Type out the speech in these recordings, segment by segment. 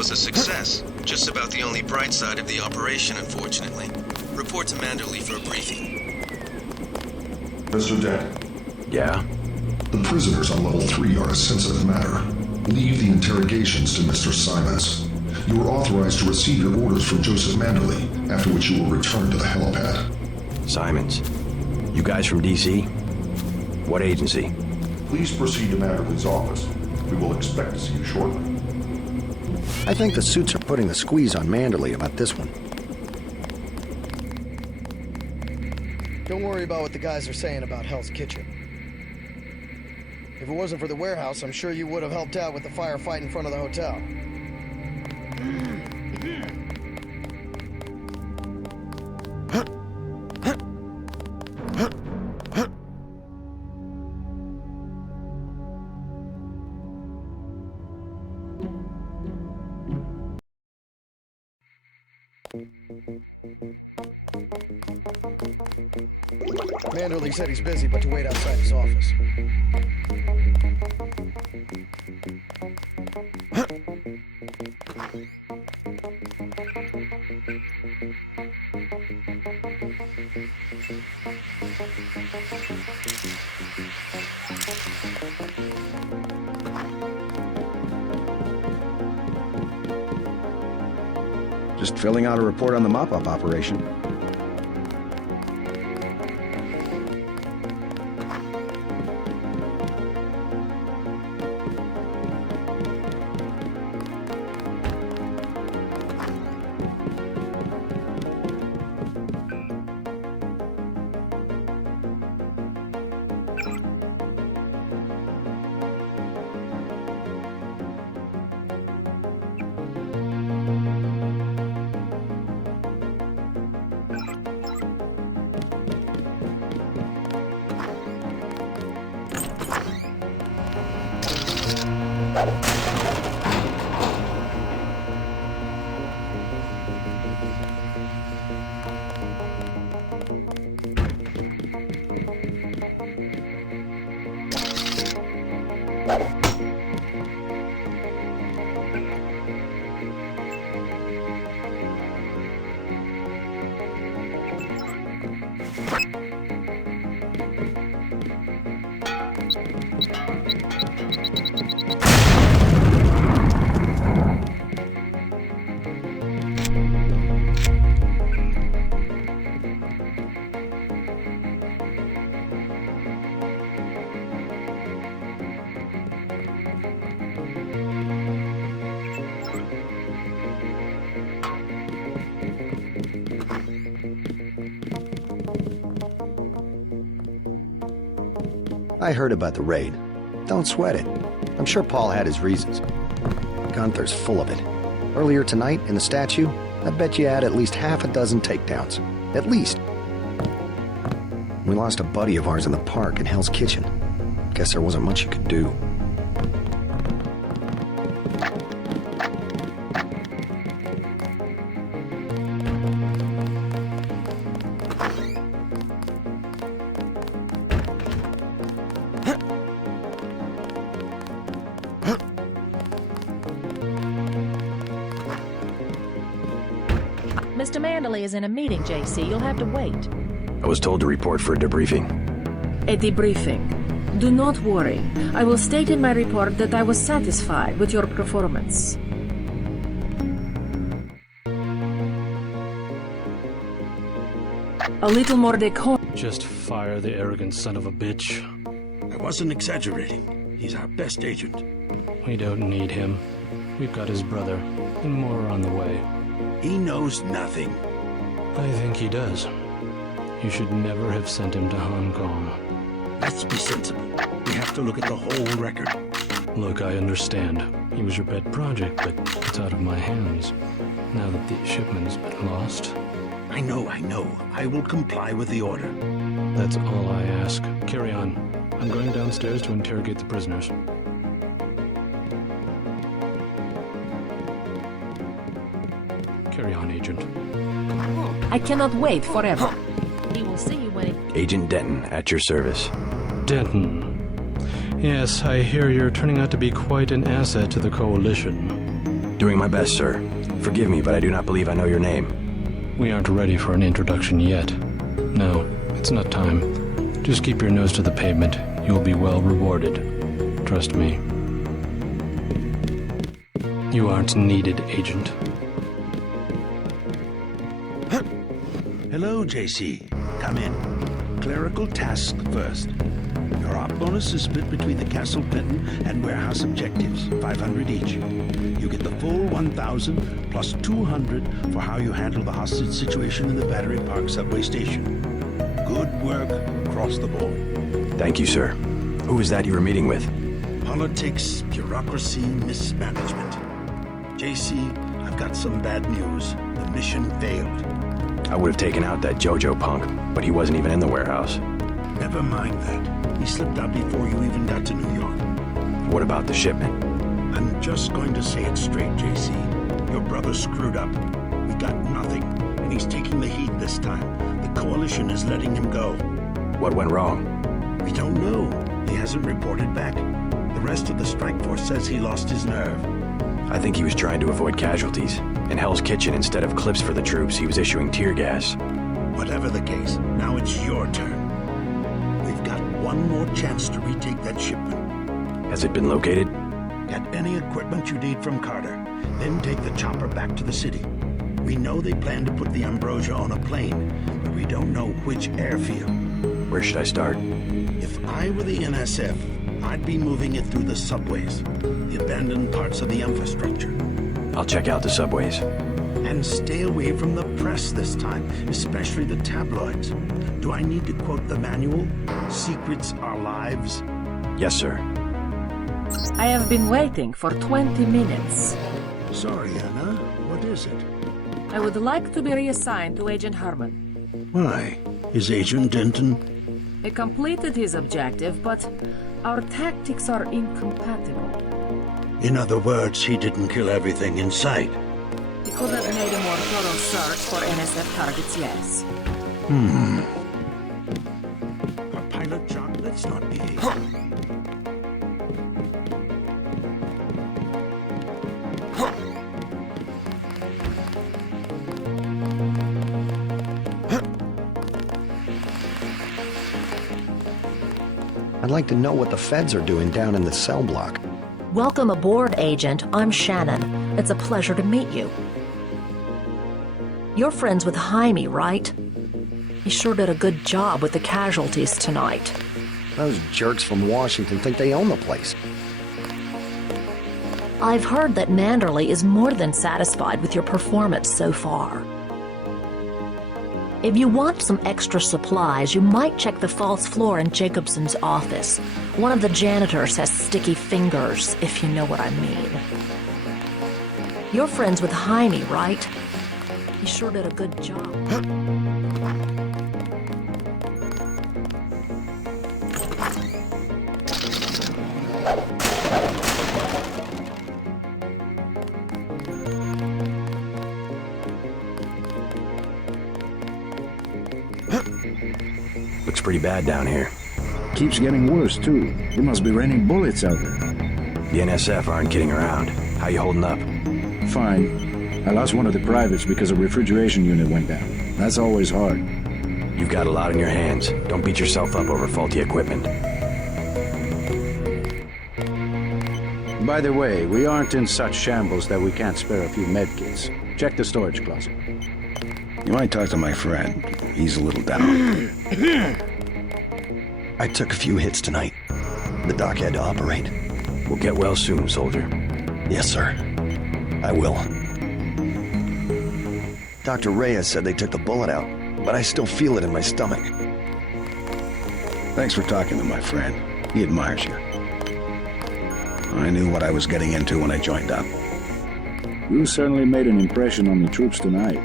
was a success. Just about the only bright side of the operation, unfortunately. Report to Manderley for a briefing. Mr. Dent. Yeah? The prisoners on level 3 are a sensitive matter. Leave the interrogations to Mr. Simons. You are authorized to receive your orders from Joseph Manderley, after which you will return to the helipad. Simons. You guys from DC? What agency? Please proceed to Manderley's office. We will expect to see you shortly. I think the suits are putting the squeeze on Manderley about this one. Don't worry about what the guys are saying about Hell's Kitchen. If it wasn't for the warehouse, I'm sure you would have helped out with the firefight in front of the hotel. Manderley said he's busy, but to wait outside his office. Just filling out a report on the mop-up operation. I heard about the raid. Don't sweat it. I'm sure Paul had his reasons. Gunther's full of it. Earlier tonight, in the statue, I bet you had at least half a dozen takedowns. At least. We lost a buddy of ours in the park in Hell's Kitchen. Guess there wasn't much you could do. Mr. Manderley is in a meeting, JC. You'll have to wait. I was told to report for a debriefing. A debriefing. Do not worry. I will state in my report that I was satisfied with your performance. A little more decorum. Just fire the arrogant son of a bitch. I wasn't exaggerating. He's our best agent. We don't need him. We've got his brother, and more are on the way. He knows nothing. I think he does. You should never have sent him to Hong Kong. Let's be sensible. We have to look at the whole record. Look, I understand. He was your pet project, but it's out of my hands. Now that the shipment's been lost. I know. I will comply with the order. That's all I ask. Carry on. I'm going downstairs to interrogate the prisoners. Carry on, Agent. I cannot wait forever. He will see you when he... Agent Denton, at your service. Denton. Yes, I hear you're turning out to be quite an asset to the Coalition. Doing my best, sir. Forgive me, but I do not believe I know your name. We aren't ready for an introduction yet. No, it's not time. Just keep your nose to the pavement. You'll be well rewarded. Trust me. You aren't needed, Agent. Hello, JC. Come in. Clerical task first. Your op bonus is split between the Castle Benton and warehouse objectives, 500 each. You get the full 1,000 plus 200 for how you handle the hostage situation in the Battery Park subway station. Good work across the board. Thank you, sir. Who was that you were meeting with? Politics, bureaucracy, mismanagement. JC, I've got some bad news. The mission failed. I would have taken out that JoJo punk, but he wasn't even in the warehouse. Never mind that. He slipped out before you even got to New York. What about the shipment? I'm just going to say it straight, JC. Your brother screwed up. We got nothing, and he's taking the heat this time. The Coalition is letting him go. What went wrong? We don't know. He hasn't reported back. The rest of the strike force says he lost his nerve. I think he was trying to avoid casualties. In Hell's Kitchen, instead of clips for the troops, he was issuing tear gas. Whatever the case, now it's your turn. We've got one more chance to retake that shipment. Has it been located? Get any equipment you need from Carter, then take the chopper back to the city. We know they plan to put the Ambrosia on a plane, but we don't know which airfield. Where should I start? If I were the NSF, I'd be moving it through the subways, the abandoned parts of the infrastructure. I'll check out the subways. And stay away from the press this time, especially the tabloids. Do I need to quote the manual? Secrets are lives? Yes, sir. I have been waiting for 20 minutes. Sorry, Anna. What is it? I would like to be reassigned to Agent Harmon. Why? Is Agent Denton? He completed his objective, but our tactics are incompatible. In other words, he didn't kill everything in sight. He could have made a more thorough search for NSF targets, yes. Our pilot John, let's not be hasty. I'd like to know what the feds are doing down in the cell block. Welcome aboard, Agent. I'm Shannon. It's a pleasure to meet you. You're friends with Jaime, right? He sure did a good job with the casualties tonight. Those jerks from Washington think they own the place. I've heard that Manderley is more than satisfied with your performance so far. If you want some extra supplies, you might check the false floor in Jacobson's office. One of the janitors has sticky fingers, if you know what I mean. You're friends with Jaime, right? He sure did a good job. Looks pretty bad down here. Keeps getting worse, too. It must be raining bullets out there. The NSF aren't kidding around. How you holding up? Fine. I lost one of the privates because a refrigeration unit went down. That's always hard. You've got a lot on your hands. Don't beat yourself up over faulty equipment. By the way, we aren't in such shambles that we can't spare a few medkits. Check the storage closet. You might talk to my friend. He's a little down. I took a few hits tonight. The doc had to operate. We'll get well soon, soldier. Yes, sir. I will. Dr. Reyes said they took the bullet out, but I still feel it in my stomach. Thanks for talking to my friend. He admires you. I knew what I was getting into when I joined up. You certainly made an impression on the troops tonight.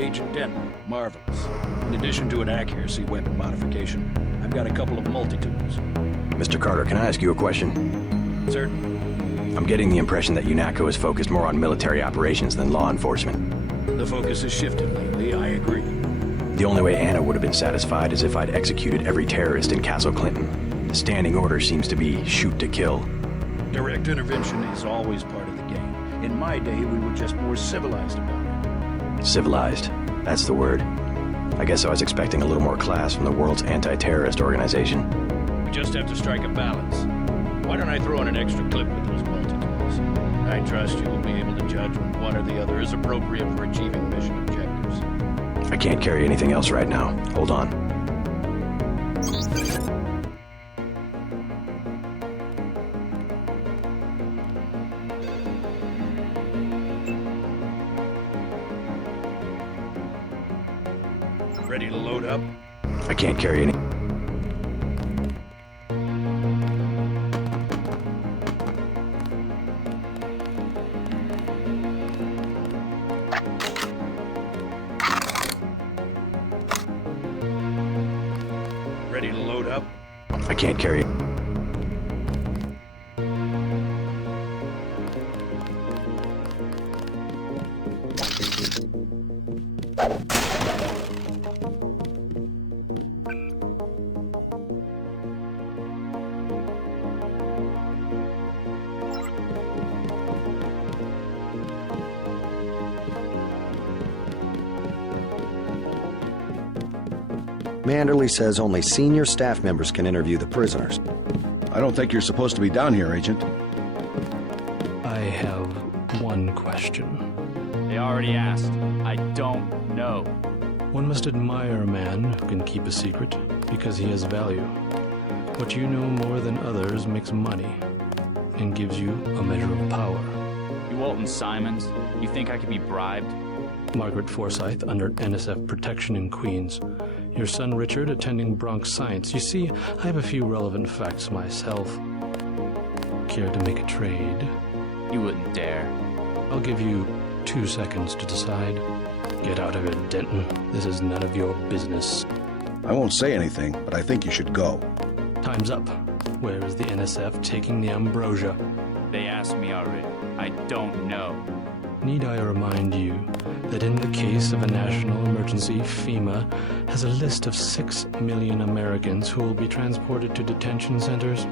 Agent Denton. Marvelous. In addition to an accuracy weapon modification, I've got a couple of multi-tools. Mr. Carter, can I ask you a question? Certainly. I'm getting the impression that Unatco is focused more on military operations than law enforcement. The focus has shifted lately, I agree. The only way Anna would have been satisfied is if I'd executed every terrorist in Castle Clinton. The standing order seems to be shoot to kill. Direct intervention is always part of the game. In my day, we were just more civilized about it. Civilized. That's the word. I guess I was expecting a little more class from the world's anti-terrorist organization. We just have to strike a balance. Why don't I throw in an extra clip with those multi-tools? I trust you will be able to judge when one or the other is appropriate for achieving mission objectives. I can't carry anything else right now. Hold on. Ready to load up? I can't carry any... Ready to load up? I can't carry... Manderley says only senior staff members can interview the prisoners. I don't think you're supposed to be down here, Agent. I have one question. They already asked. I don't know. One must admire a man who can keep a secret because he has value. What you know more than others makes money and gives you a measure of power. You Walton Simons, you think I could be bribed? Margaret Forsyth under NSF protection in Queens. Your son Richard attending Bronx Science. You see, I have a few relevant facts myself. Care to make a trade? You wouldn't dare. I'll give you 2 seconds to decide. Get out of it, Denton. This is none of your business. I won't say anything, but I think you should go. Time's up. Where is the NSF taking the ambrosia? They asked me already. I don't know. Need I remind you that in the case of a national emergency, FEMA has a list of 6 million Americans who will be transported to detention centers?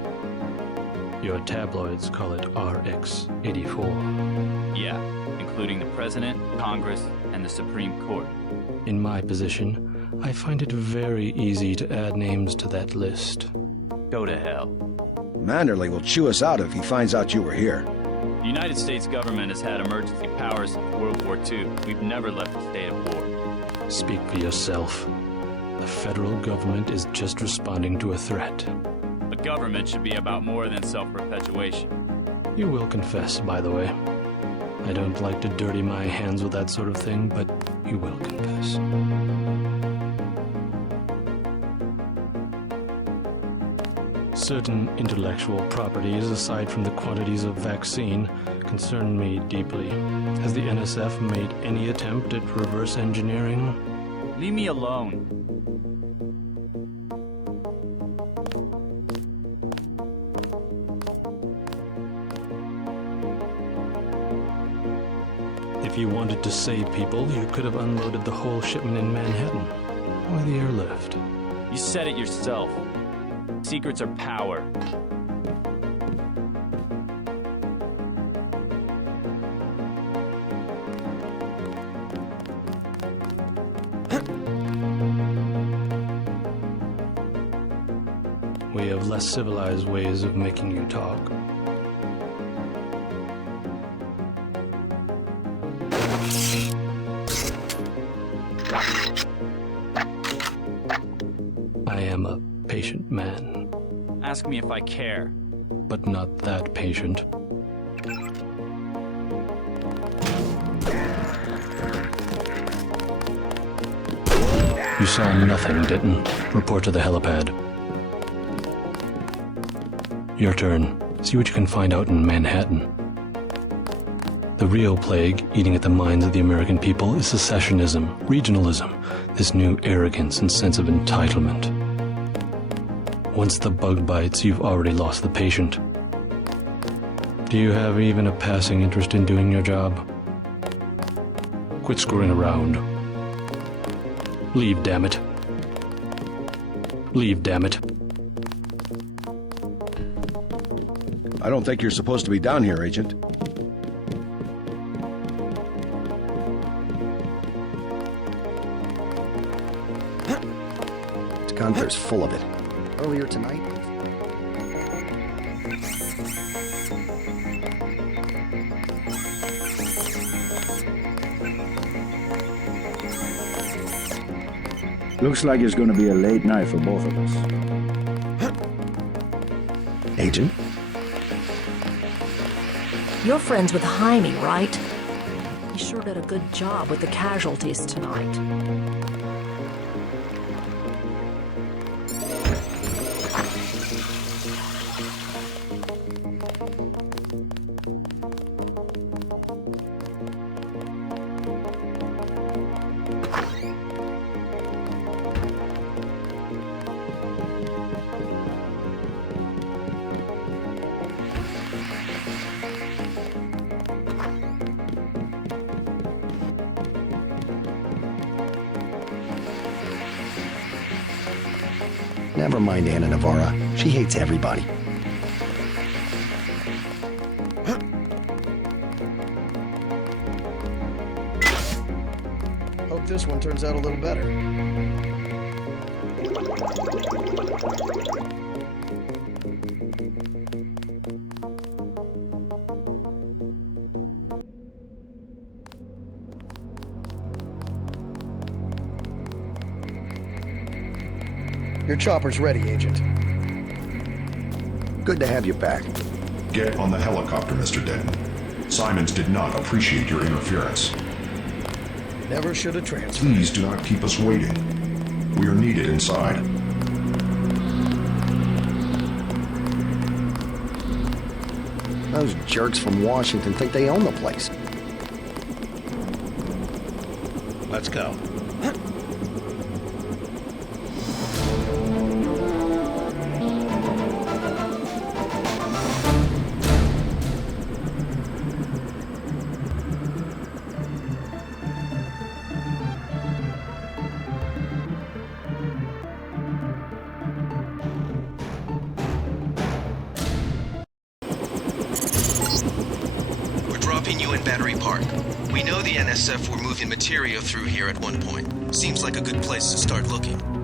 Your tabloids call it RX-84. Yeah, including the President, Congress, and the Supreme Court. In my position, I find it very easy to add names to that list. Go to hell. Manderley will chew us out if he finds out you were here. The United States government has had emergency powers since World War II. We've never left a state of war. Speak for yourself. The federal government is just responding to a threat. A government should be about more than self-perpetuation. You will confess, by the way. I don't like to dirty my hands with that sort of thing, but you will confess. Certain intellectual properties, aside from the quantities of vaccine, concern me deeply. Has the NSF made any attempt at reverse engineering? Leave me alone. If you wanted to save people, you could have unloaded the whole shipment in Manhattan. Why the airlift? You said it yourself. Secrets are power. We have less civilized ways of making you talk. I am a patient man. Ask me if I care. But not that patient. You saw nothing, Denton. Report to the helipad. Your turn. See what you can find out in Manhattan. The real plague eating at the minds of the American people is secessionism, regionalism, this new arrogance and sense of entitlement. Once the bug bites, you've already lost the patient. Do you have even a passing interest in doing your job? Quit screwing around. Leave, damn it. Leave, damn it. I don't think you're supposed to be down here, Agent. Gunther's full of it. Earlier tonight... Looks like it's going to be a late night for both of us. Agent? You're friends with Jaime, right? He sure did a good job with the casualties tonight. Never mind Anna Navarra. She hates everybody. Hope this one turns out a little better. Your chopper's ready, Agent. Good to have you back. Get on the helicopter, Mr. Denton. Simons did not appreciate your interference. Never should have transferred. Please do not keep us waiting. We are needed inside. Those jerks from Washington think they own the place. Let's go. You in Battery Park. We know the NSF were moving material through here at one point. Seems like a good place to start looking.